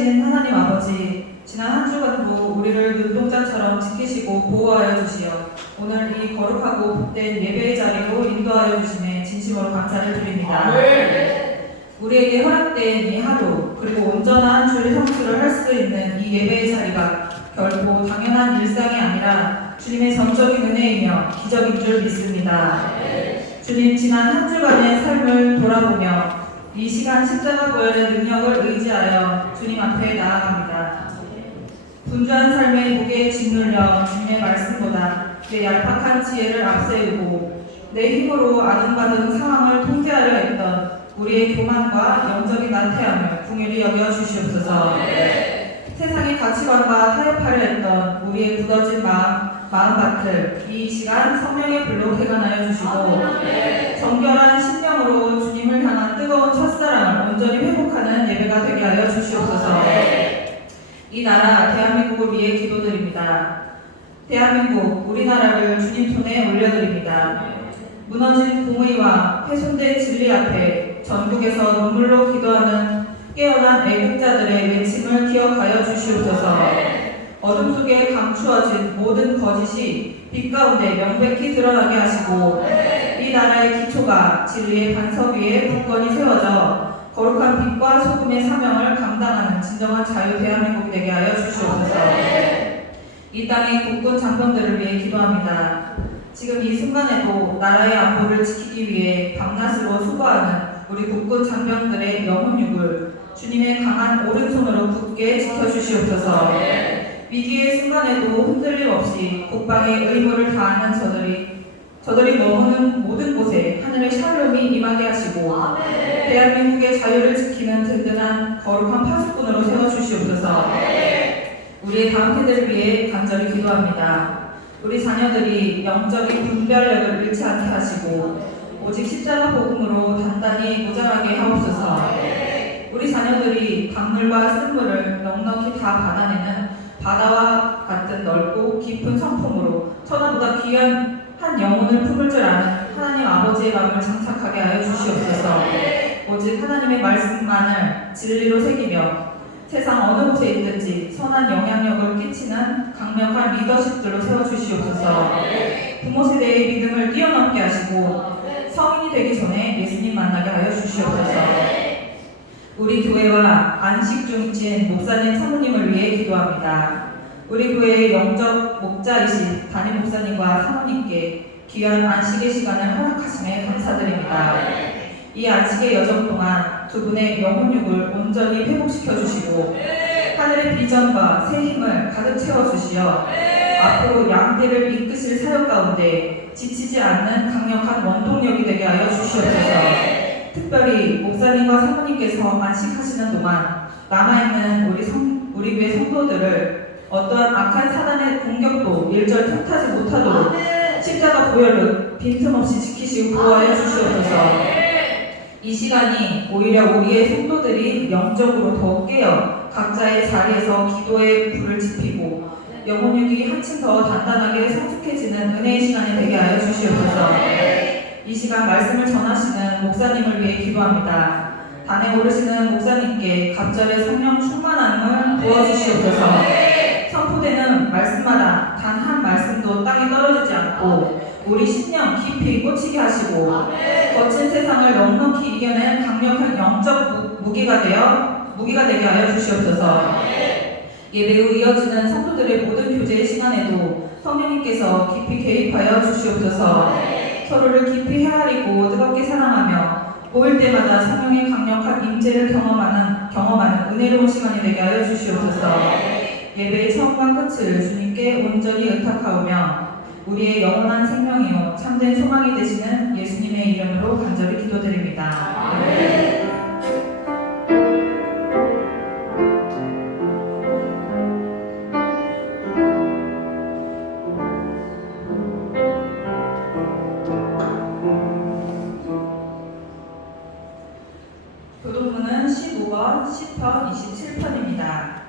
위대하신 하나님 아버지, 지난 한 주간도 우리를 눈동자처럼 지키시고 보호하여 주시어 오늘 이 거룩하고 복된 예배의 자리로 인도하여 주심에 진심으로 감사를 드립니다. 우리에게 허락된 이 하루, 그리고 온전한 주일 성수를 할 수 있는 이 예배의 자리가 결코 당연한 일상이 아니라 주님의 전적인 은혜이며 기적인 줄 믿습니다. 주님, 지난 한 주간의 삶을 돌아보며 이 시간 십자가 보혈의 능력을 의지하여 주님 앞에 나아갑니다. 분주한 삶의 무게에 짓눌려 주님의 말씀보다 내 얄팍한 지혜를 앞세우고 내 힘으로 아등바등 상황을 통제하려 했던 우리의 교만과 영적인 나태함을 긍휼히 여겨 주시옵소서. 세상의 가치관과 타협하려 했던 우리의 굳어진 마음밭을 이 시간 성령의 불로 개간하여 주시고 정결한 심령으로 주님을 향한 뜨거운 첫사랑을 온전히 회복하는 예배가 되게 하여 주시옵소서. 이 나라 대한민국을 위해 기도드립니다. 대한민국 우리나라를 주님 손에 올려드립니다. 무너진 공의와 훼손된 진리 앞에 전국에서 눈물로 기도하는 깨어난 애국자들의 외침을 기억하여 주시옵소서. 어둠 속에 감추어진 모든 거짓이 빛 가운데 명백히 드러나게 하시고 이 나라의 기초가 진리의 반석 위에 굳건히 세워져 거룩한 빛과 소금의 사명을 감당하는 진정한 자유 대한민국이 되게 하여 주시옵소서. 이 땅의 국군 장병들을 위해 기도합니다. 지금 이 순간에도 나라의 안보를 지키기 위해 밤낮으로 수고하는 우리 국군 장병들의 영혼육을 주님의 강한 오른손으로 굳게 지켜주시옵소서. 위기의 순간에도 흔들림 없이 국방의 의무를 다하는 저들이 머무는 모든 곳에 하늘의 샬롬이 임하게 하시고 대한민국의 자유를 지키는 든든한 거룩한 파수꾼으로 세워주시옵소서. 우리의 다음 세대를 위해 간절히 기도합니다. 우리 자녀들이 영적인 분별력을 잃지 않게 하시고 오직 십자가 복음으로 단단히 무장하게 하옵소서. 우리 자녀들이 강물과 쓴물을 넉넉히 다 받아내는 바다와 같은 넓고 깊은 성품으로 천하보다 귀한 한 영혼을 품을 줄 아는 하나님 아버지의 마음을 장착하게 하여 주시옵소서. 오직 하나님의 말씀만을 진리로 새기며 세상 어느 곳에 있든지 선한 영향력을 끼치는 강력한 리더십들로 세워주시옵소서. 부모 세대의 믿음을 뛰어넘게 하시고 성인이 되기 전에 예수님 만나게 하여 주시옵소서. 우리 교회와 안식 중이신 목사님 사모님을 위해 기도합니다. 우리 교회의 영적 목자이신 담임 목사님과 사모님께 귀한 안식의 시간을 허락하심에 감사드립니다. 이 안식의 여정 동안 두 분의 영혼육을 온전히 회복시켜 주시고 하늘의 비전과 새 힘을 가득 채워 주시어 앞으로 양떼를 이끄실 사역 가운데 지치지 않는 강력한 원동력이 되게 하여 주시옵소서. 특별히 목사님과 사모님께서 안식하시는 동안 남아있는 우리 교회 성도들을 어떠한 악한 사단의 공격도 일절 틈타지 못하도록 십자가 보혈로 빈틈없이 지키시고 보호하여 주시옵소서. 이 시간이 오히려 우리의 성도들이 영적으로 더욱 깨어 각자의 자리에서 기도의 불을 지피고 영혼육이 한층 더 단단하게 성숙해지는 은혜의 시간이 되게 하여 주시옵소서. 이 시간 말씀을 전하시는 목사님을 위해 기도합니다. 단에 오르시는 목사님께 갑절의 성령 충만함을 부어주시옵소서. 선포되는 말씀마다 단 한 말씀도 땅에 떨어지지 않고 우리 신령 깊이 꽂히게 하시고 거친 세상을 넉넉히 이겨낸 강력한 영적 무기가 되게 하여 주시옵소서. 예배 후 이어지는 성도들의 모든 교제의 시간에도 성령님께서 깊이 개입하여 주시옵소서. 서로를 깊이 헤아리고 뜨겁게 사랑하며 보일 때마다 성령의 강력한 임재를 경험하는 은혜로운 시간이 되게 하여 주시옵소서. 예배의 처음과 끝을 주님께 온전히 의탁하오며 우리의 영원한 생명이요 참된 소망이 되시는 예수님의 이름으로 간절히 기도드립니다. 아멘. 교독문은 15번, 10편, 27편입니다.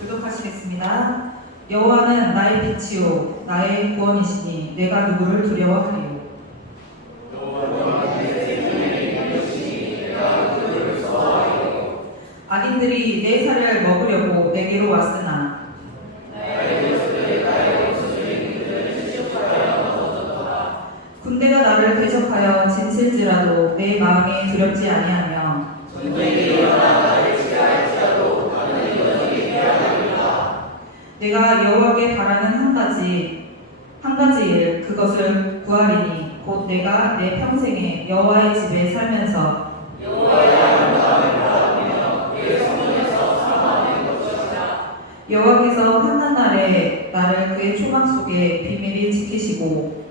교독하시겠습니다. 여호와는 나의 빛이요 나의 구원이시니 내가 누구를 두려워하리요. 자기들이 내 살을 먹으려고 내게로 왔으나 군대가 나를 대적하여 진칠지라도 내 마음이 두렵지 아니하며 내가 여호와께 바라는 한 가지 일 그것을 구하리니 곧 내가 내 평생에 여호와의 집에 살면서 여호와께서 환난 날에 나를 그의 초막 속에 비밀히 지키시고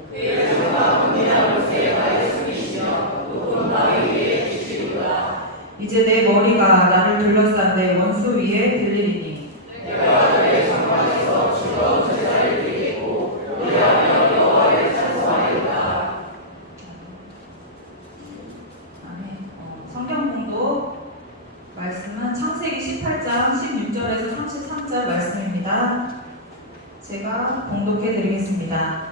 이제 내 머리가 나를 둘러싼 내 원수 위에 들리리니 성경 공독 말씀은 창세기 18장 16절에서 33절 말씀입니다. 제가 봉독해 드리겠습니다.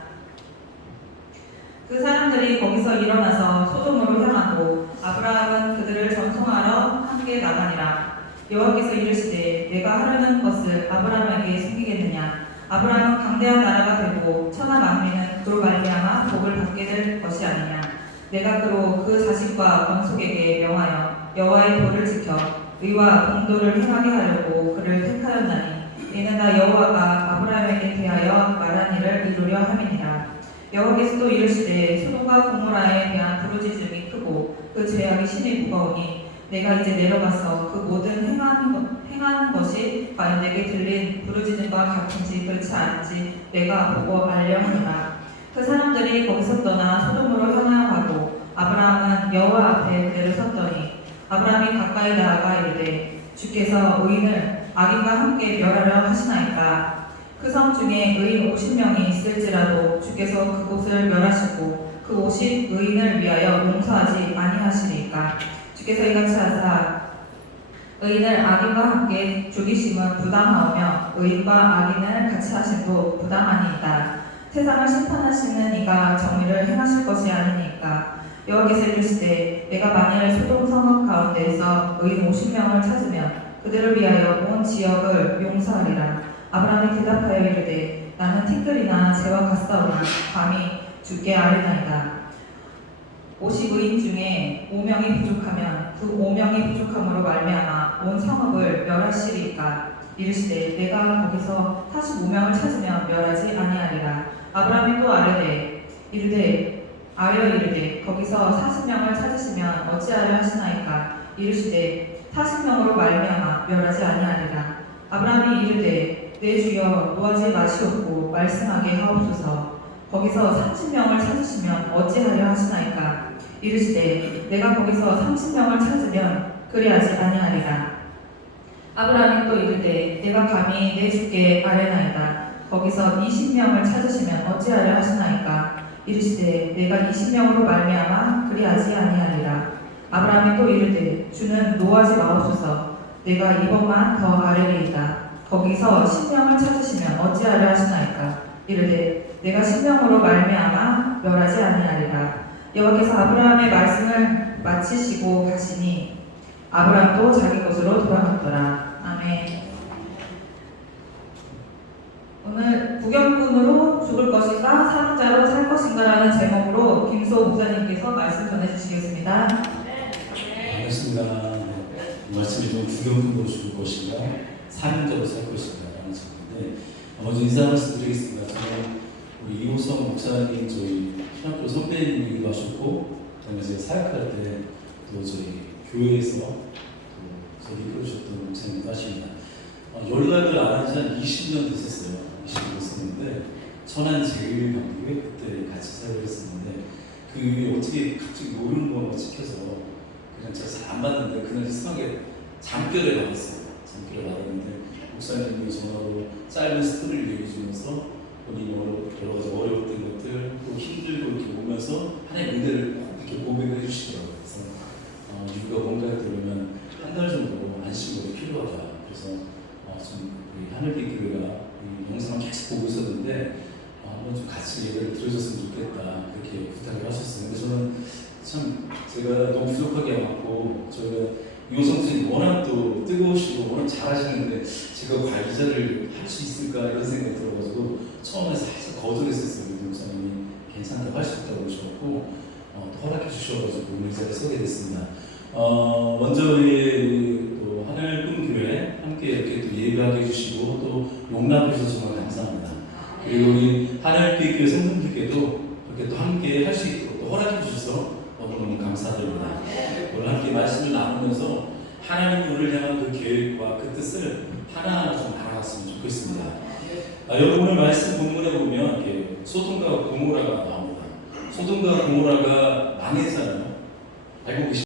그 사람들이 거기서 일어나서 소돔으로 향하고 아브라함은 그들을 전송하러 함께 나가니라. 여호와께서 이르시되 내가 하려는 것을 아브라함에게 숨기겠느냐. 아브라함은 강대한 나라가 되고 천하 만민은 그로 말미암아 복을 받게 될 것이 아니냐. 내가 그로 그 자식과 번속에게 명하여 여호와의 도를 지켜 의와 공도를 행하게 하려고 그를 택하였나니 이는 다 여호와가 아브라함에게 대하여 말한 일을 이루려 함이니라. 여호와께서 또 이르시되 소돔과 고모라에 대한 부르짖음이 크고 그 죄악이 심히 무거우니 내가 이제 내려가서 그 모든 행하는 것이 과연 내게 들린 부르짖음과 같은지 그렇지 않은지 내가 보고 알려 하노라. 그 사람들이 거기서 떠나 소돔으로 향하여 가고 아브라함은 여호와 앞에 그대로 섰더니 아브라함이 가까이 나아가 이르되 주께서 의인을 악인과 함께 멸하려 하시나이까. 그 성 중에 의인 50명이 있을지라도 주께서 그곳을 멸하시고 그 50 의인을 위하여 용서하지 아니하시리까. 주께서 이같이 하사 의인을 악인과 함께 죽이심은 부당하오며 의인과 악인을 같이 하심도 부당하니이다. 세상을 심판하시는 이가 정의를 행하실 것이 아니니까. 여호와께서 이르시되 내가 만일 소돔 성읍 가운데에서 의인 50명을 찾으면 그들을 위하여 온 지역을 용서하리라. 아브라함이 대답하여 이르되 나는 티끌이나 새와 같사오나 감히 주께 아뢰나이다. 50의인 중에 5명이 부족하면 그 5명이 부족함으로 말미암아 온 성읍을 멸하시리까. 이르시되 내가 거기서 45명을 찾으면 멸하지 아니하리라. 아브라함이 또 이르되 거기서 40명을 찾으시면 어찌하려 하시나이까. 이르시되 40명으로 말미암아 멸하지 아니하리라. 아브라함이 이르되 내 주여 노하지 마시옵고 말씀하게 하옵소서. 거기서 30명을 찾으시면 어찌하려 하시나이까. 이르시되 내가 거기서 30명을 찾으면 그리하지 아니하리라. 아브라함이 또 이르되 내가 감히 내 주께 아뢰나이다. 거기서 20명을 찾으시면 어찌하려 하시나이까. 이르시되 내가 20명으로 말미암아 그리하지 아니하리라. 아브라함이 또 이르되 주는 노하지 마옵소서. 내가 이번만 더 아뢰리이다. 거기서 10명을 찾으시면 어찌하려 하시나이까. 이르되 내가 10명으로 말미암아 멸하지 아니하리라. 여호와께서 아브라함의 말씀을 마치시고 가시니 아브라함도 자기 곳으로 돌아갔더라. 아멘. 오늘 구경꾼으로 죽을 것인가 사람자로 살 것인가라는 제목으로 김소 목사님께서 말씀 전해주시겠습니다. 반갑습니다. 말씀이 좀 구경꾼으로 죽을 것인가 사람자로 살 것인가 라는 제목인데 먼저 인사 말씀 드리겠습니다. 저는 우리 이호성 목사님 저희 신학교 선배님이기도 하셨고 그다음에 제가 사역할 때 또 저희 교회에서 저를 이끌어주셨던 목사님도 하십니다. 연락을 안 한 지 한 20년 됐었어요. 20년 됐었는데 천안제일교회 그때 같이 사역을 했었는데 그 위에 어떻게 갑자기 모르는 번호가 찍혀서 그냥 제가 잘 안 받는데 그날 이상하게 잠결에 받았어요. 잠결에 받았는데 목사님이 전화로 짧은 스토리를 얘기해 주면서 본인이 여러 가지 어려웠던 것들 또 힘들고 이렇게 오면서 하나의 은혜를 이렇게 고백을 해주시더라고요. 그래서 이유가 뭔가 들으면 한 달 정도 안식으로 필요하다. 그래서 좀 우리 하늘빛 교회가 이 영상을 계속 보고 있었는데 한번 좀 같이 예배를 들어줬으면 좋겠다 그렇게 부탁을 하셨어요. 근데 저는 참 제가 너무 부족하게 왔고 저희가 이호성 선생님 워낙 또 뜨거우신 너무 잘하시는데 제가 관리자를 할 수 있을까 이런 생각이 들어가지고 처음에 살짝 거절했었어요. 우리 목사님이 괜찮다고 할 수 있다고 그러셨고 또 허락해 주셔가지고 오늘 이 자리에 서게 됐습니다. 먼저 우리 또 하늘꿈교회 함께 이렇게 또 예배하게 해주시고 또 용납해 주셔서 정말 감사합니다. 그리고 우리 하늘빛교회 성도님들께도 이렇게 또 함께 할 수 있도록 또 허락해 주셔서 너무너무 감사드립니다. 오늘 함께 말씀을 나누면서 하나님 우리를 향한 그 계획과 그 뜻을 하나하나 좀 알아갔으면 좋겠습니다. 여러분 오늘 말씀 본문에 보면 이렇게 소돔과 고모라가 나옵니다. 소돔과 고모라가 망했잖아요. 알고 계시죠?